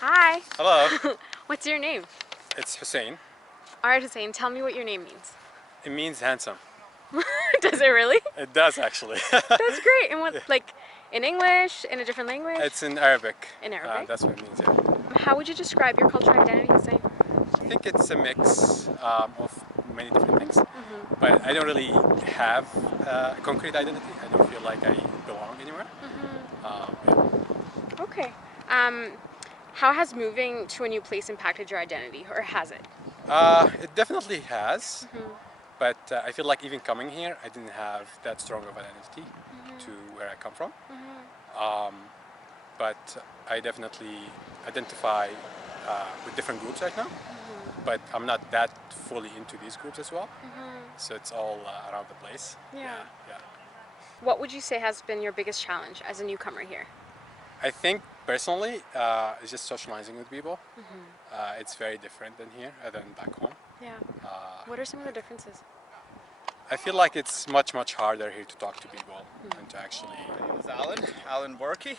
Hi. Hello, What's your name? it's Hussein. Alright, Hussein, tell me what your name means. It means handsome. Does it really? It does actually. That's great. And what, like, in English, in a different language? It's in Arabic. In Arabic? That's what it means, yeah. How would you describe your cultural identity, Hussein? I think it's a mix of many different things, but I don't really have a concrete identity. I don't feel like I belong anywhere. Yeah. Okay. Um, how has moving to a new place impacted your identity, or has it? It definitely has, but I feel like even coming here, I didn't have that strong of an identity to where I come from. Um, but I definitely identify with different groups right now. But I'm not that fully into these groups as well. So it's all around the place. Yeah. Yeah. What would you say has been your biggest challenge as a newcomer here? I think personally, it's just socializing with people. It's very different than here, than back home. Yeah. What are some of the differences? I feel like it's much harder here to talk to people and to actually. My name is Alan Borky.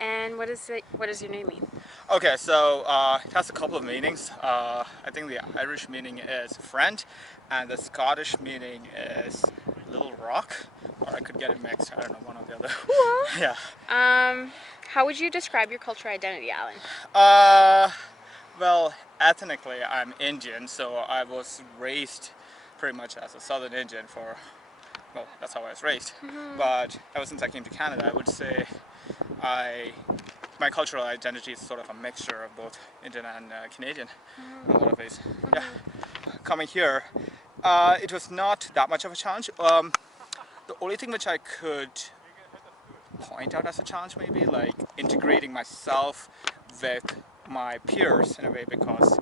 And what does your name mean? Okay, so it has a couple of meanings. I think the Irish meaning is friend, and the Scottish meaning is little rock, or I could get it mixed. I don't know, one or the other. Cool. Yeah. How would you describe your cultural identity, Alan? Well, ethnically, I'm Indian, so I was raised pretty much as a Southern Indian for, well, that's how I was raised. But ever since I came to Canada, I would say my cultural identity is sort of a mixture of both Indian and Canadian in a lot of ways. Yeah. Coming here, it was not that much of a challenge. The only thing which I could point out as a challenge maybe like integrating myself with my peers in a way, because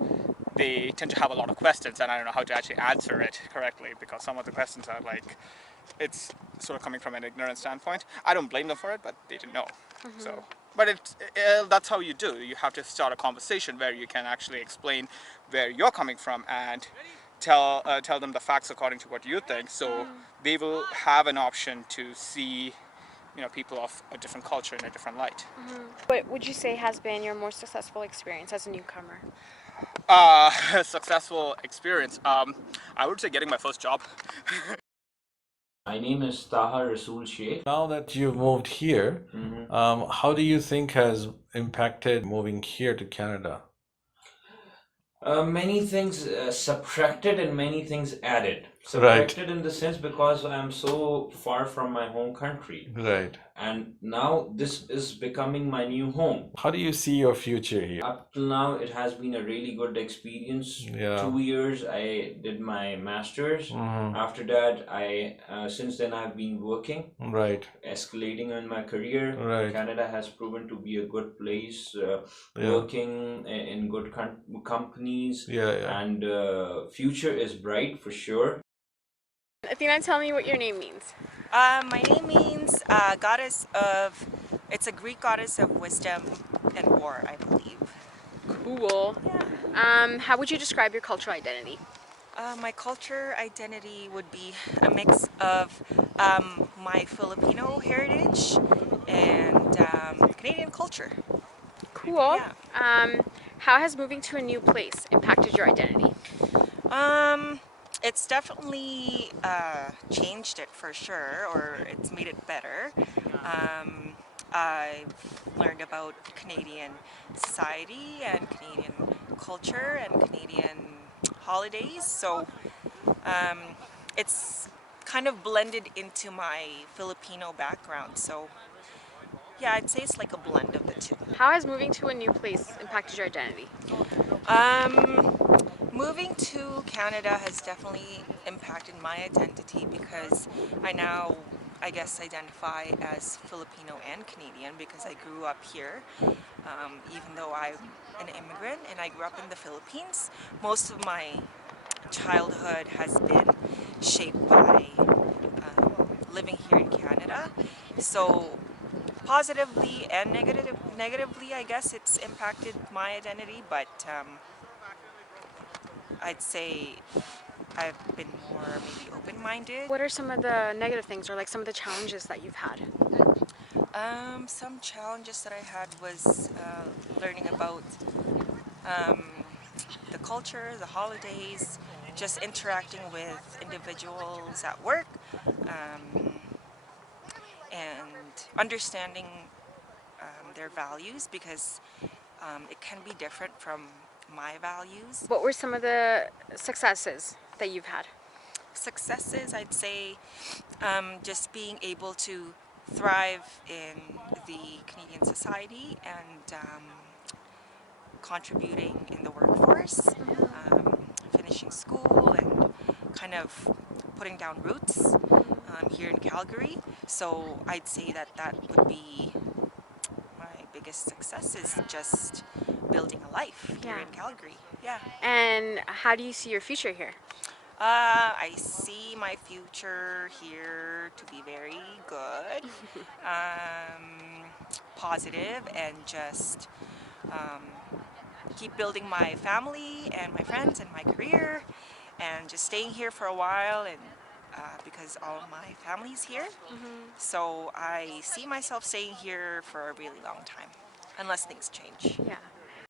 they tend to have a lot of questions and I don't know how to actually answer it correctly, because some of the questions are like, it's sort of coming from an ignorant standpoint. I don't blame them for it, but they didn't know. So, but that's how you do. You have to start a conversation where you can actually explain where you're coming from and tell them the facts according to what you think. So they will have an option to see, people of a different culture in a different light. What would you say has been your most successful experience as a newcomer? Successful experience. I would say getting my first job. My name is Taha Rasul Sheikh. Now that you've moved here, how do you think has impacted moving here to Canada? Many things subtracted and many things added. Right. Subtracted in the sense because I'm so far from my home country. Right. And now this is becoming my new home. How do you see your future here? Up till now, it has been a really good experience. Yeah. 2 years I did my master's. After that, since then I've been working. Right. Escalating in my career. Right. Canada has proven to be a good place. Yeah. Working in good companies. Yeah. And future is bright for sure. Athena, tell me what your name means. My name means goddess of, it's a Greek goddess of wisdom and war, I believe. Cool. Yeah. How would you describe your cultural identity? My culture identity would be a mix of my Filipino heritage and Canadian culture. Cool. Yeah. How has moving to a new place impacted your identity? It's definitely changed it for sure, or it's made it better. I've learned about Canadian society and Canadian culture and Canadian holidays, so it's kind of blended into my Filipino background. So yeah, I'd say it's like a blend of the two. How has moving to a new place impacted your identity? Moving to Canada has definitely impacted my identity because I now, I guess, identify as Filipino and Canadian because I grew up here. Even though I'm an immigrant and I grew up in the Philippines, most of my childhood has been shaped by living here in Canada. So positively and negatively, I guess it's impacted my identity, but I'd say I've been more maybe open-minded. What are some of the negative things or like some of the challenges that you've had? Some challenges that I had was learning about um, the culture, the holidays, just interacting with individuals at work, um, and understanding their values because it can be different from my values. What were some of the successes that you've had? Successes, I'd say, just being able to thrive in the Canadian society and contributing in the workforce, finishing school and kind of putting down roots here in Calgary. So I'd say that that would be my biggest success is just building a life here Yeah. in Calgary. Yeah. And how do you see your future here? I see my future here to be very good, positive, and just um, keep building my family and my friends and my career, and just staying here for a while, and because all my family's here. So I see myself staying here for a really long time, unless things change. Yeah.